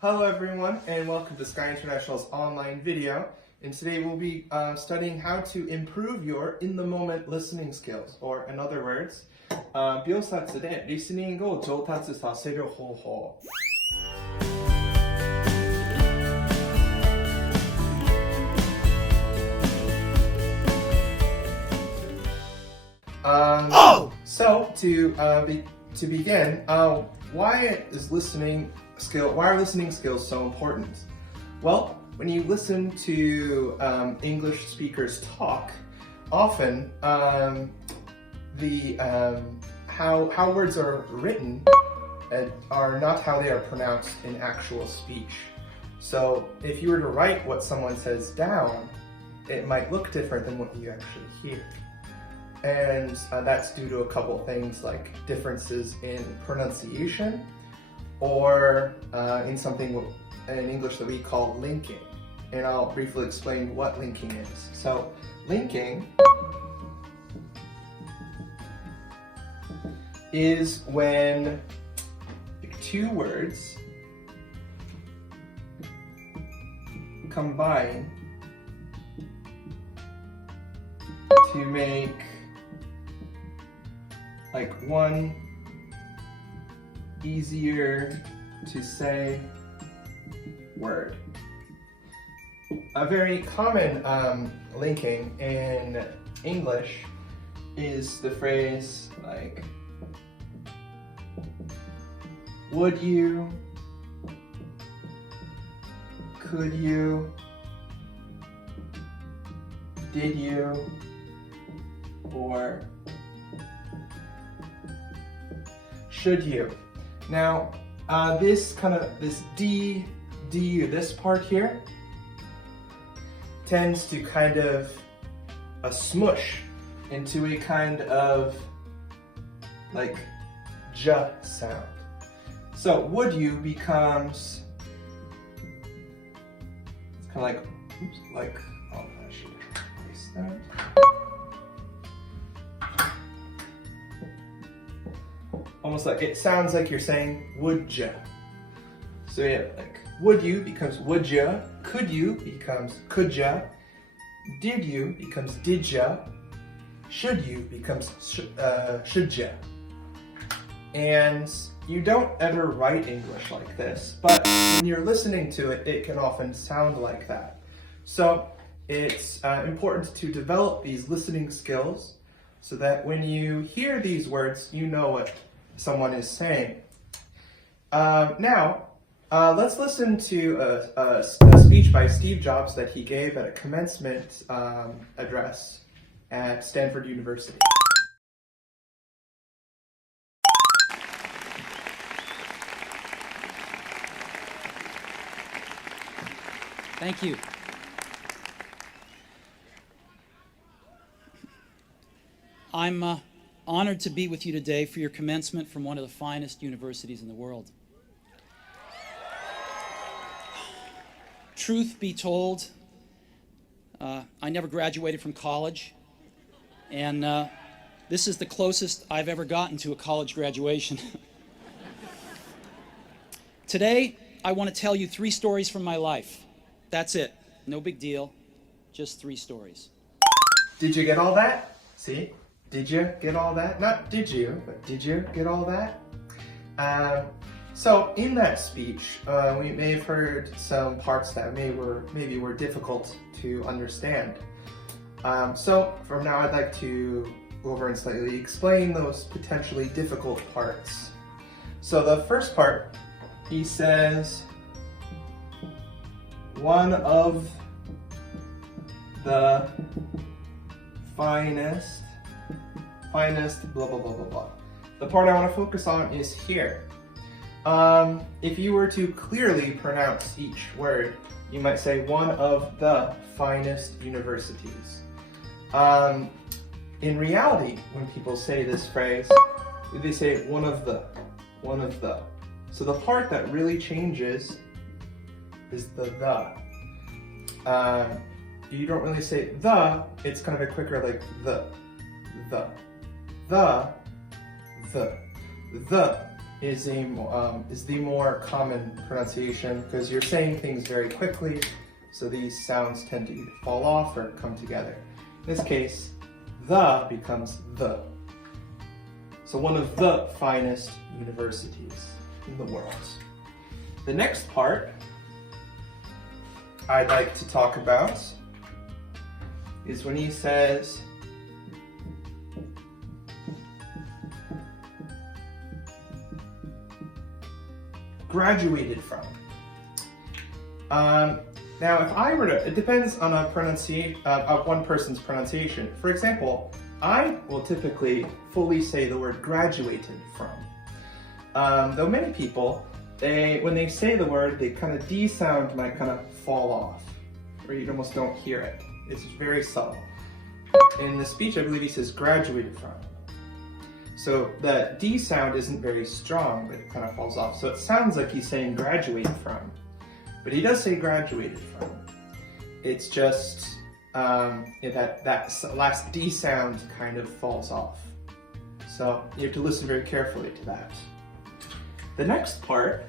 Hello everyone, and welcome to SCAE International's online video. And today we'll be studying how to improve your in-the-moment listening skills, or in other words, 秒殺でリスニングを上達させる方法. So to begin, why are listening skills so important? Well, when you listen to English speakers talk, often how words are written are not how they are pronounced in actual speech. So if you were to write what someone says down, it might look different than what you actually hear. And that's due to a couple things like differences in pronunciation or in English that we call linking. And I'll briefly explain what linking is. So linking is when two words combine to make like one easier to say word. A very common linking in English is the phrase like, would you, could you, did you, or should you. Now, this part here tends to kind of smush into a kind of like j sound. So would you becomes, it's kind of like, oh, I should erase that. Almost like, it sounds like you're saying would ya. So yeah, like would you becomes would ya, could you becomes could ya, did you becomes did ya, should you becomes should ya. And you don't ever write English like this, but when you're listening to it, it can often sound like that. So it's important to develop these listening skills so that when you hear these words, you know what someone is saying. Now, let's listen to a speech by Steve Jobs that he gave at a commencement address at Stanford University. Thank you. I'm honored to be with you today for your commencement from one of the finest universities in the world. Truth be told, I never graduated from college, and this is the closest I've ever gotten to a college graduation. Today, I want to tell you 3 stories from my life. That's it. No big deal. Just 3 stories. Did you get all that? See? Did you get all that? Not did you, but did you get all that? So in that speech, we may have heard some parts that maybe were difficult to understand. So from now I'd like to go over and slightly explain those potentially difficult parts. So the first part, he says, one of the finest blah blah blah blah blah. The part I want to focus on is here. If you were to clearly pronounce each word, you might say one of the finest universities. In reality, when people say this phrase, they say one of the. So the part that really changes is the. You don't really say the, it's kind of a quicker like the. is the more common pronunciation because you're saying things very quickly, so these sounds tend to either fall off or come together. In this case, the becomes the. So one of the finest universities in the world. The next part I'd like to talk about is when he says graduated from. Now, if I were to, it depends on one person's pronunciation. For example, I will typically fully say the word graduated from. Though many people, when they say the word, the kind of D sound might kind of fall off, or you almost don't hear it. It's very subtle. In the speech, I believe he says graduated from. So the D sound isn't very strong, but it kind of falls off. So it sounds like he's saying graduated from. But he does say graduated from. It's just that last D sound kind of falls off. So you have to listen very carefully to that. The next part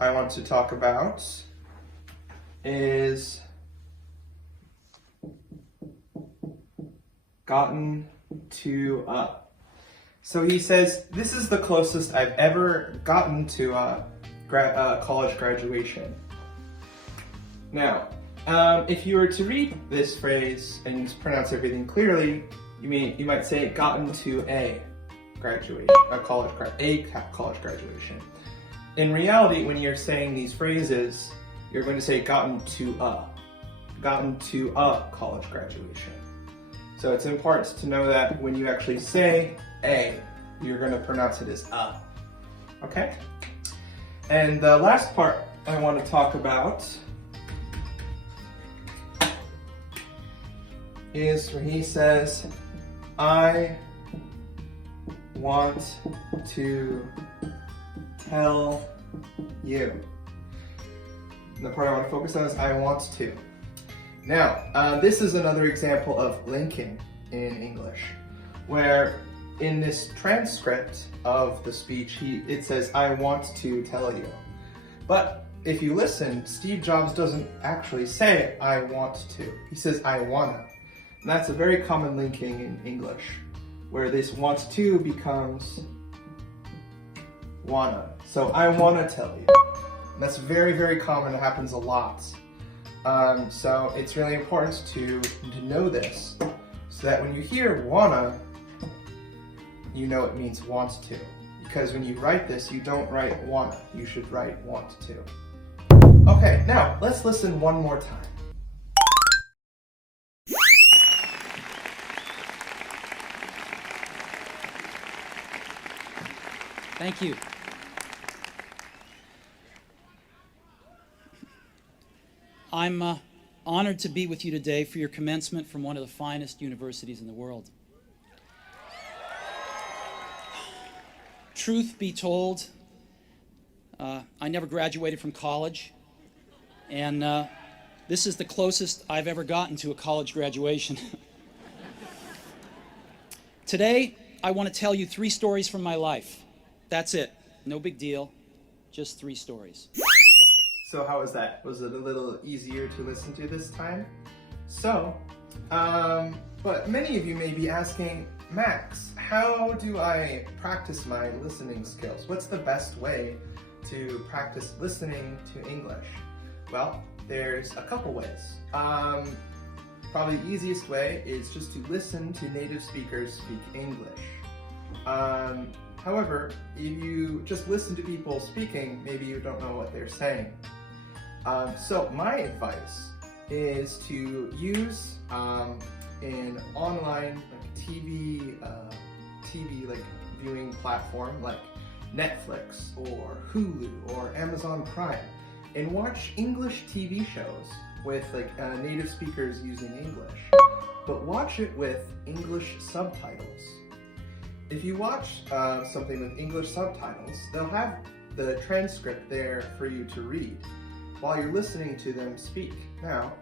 I want to talk about is gotten to So he says, this is the closest I've ever gotten to college graduation. Now, if you were to read this phrase and pronounce everything clearly, you might say gotten to a college graduation. In reality, when you're saying these phrases, you're going to say gotten to a college graduation. So it's important to know that when you actually say a, you're going to pronounce it as a. Okay? And the last part I want to talk about is where he says, I want to tell you. And the part I want to focus on is I want to. Now, this is another example of linking in English, where in this transcript of the speech, it says, I want to tell you. But if you listen, Steve Jobs doesn't actually say, I want to. He says, I wanna. And that's a very common linking in English, where this want to becomes wanna. So I wanna tell you. And that's very, very common. It happens a lot. So it's really important to know this, so that when you hear wanna, you know it means want to. Because when you write this, you don't write wanna, you should write want to. Okay, now let's listen one more time. Thank you. I'm honored to be with you today for your commencement from one of the finest universities in the world. Truth be told, I never graduated from college, and this is the closest I've ever gotten to a college graduation. Today, I want to tell you 3 stories from my life. That's it. No big deal. Just 3 stories. So how was that? Was it a little easier to listen to this time? So, but many of you may be asking, Max, how do I practice my listening skills? What's the best way to practice listening to English? Well, there's a couple ways. Probably the easiest way is just to listen to native speakers speak English. However, if you just listen to people speaking, maybe you don't know what they're saying. So my advice is to use an online TV viewing platform like Netflix or Hulu or Amazon Prime, and watch English TV shows with native speakers using English, but watch it with English subtitles. If you watch something with English subtitles, they'll have the transcript there for you to read while you're listening to them speak. Now,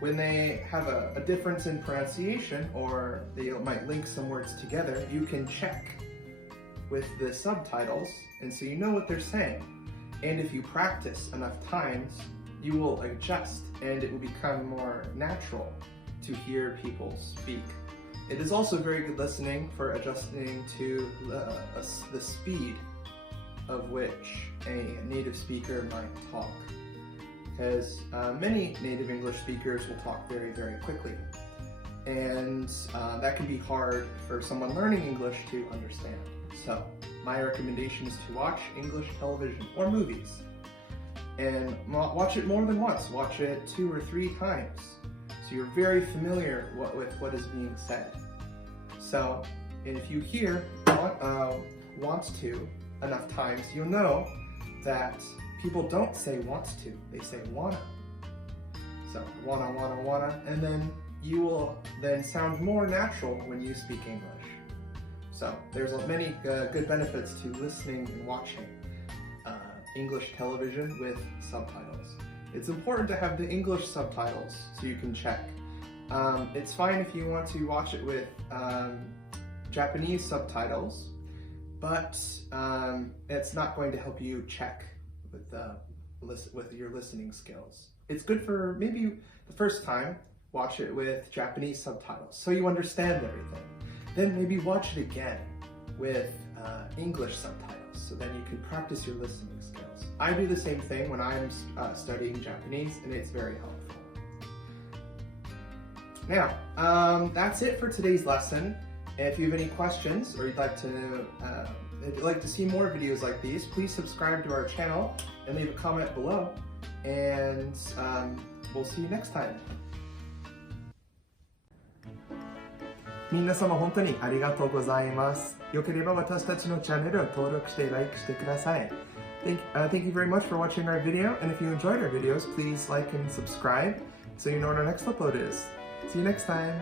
when they have a difference in pronunciation, or they might link some words together, you can check with the subtitles, and so you know what they're saying. And if you practice enough times, you will adjust and it will become more natural to hear people speak. It is also very good listening for adjusting to the speed of which a native speaker might talk. Because many native English speakers will talk very, very quickly. And that can be hard for someone learning English to understand. So, my recommendation is to watch English television or movies. And watch it more than once. Watch it 2 or 3 times. So you're very familiar with what is being said. So, if you hear wants to enough times, you'll know that people don't say wants to, they say wanna. So, wanna, and then you will then sound more natural when you speak English. So, there's many good benefits to listening and watching English television with subtitles. It's important to have the English subtitles so you can check. It's fine if you want to watch it with Japanese subtitles, but it's not going to help you check with your listening skills. It's good for maybe the first time, watch it with Japanese subtitles so you understand everything. Then maybe watch it again with English subtitles so then you can practice your listening skills. I do the same thing when I'm studying Japanese and it's very helpful. Now, that's it for today's lesson. If you have any questions or you'd like to see more videos like these, please subscribe to our channel and leave a comment below. And we'll see you next time. 皆様本当にありがとうございます。よければ私たちのチャンネルを登録して、like してください。Thank you very much for watching our video, and if you enjoyed our videos, please like and subscribe so you know what our next upload is. See you next time.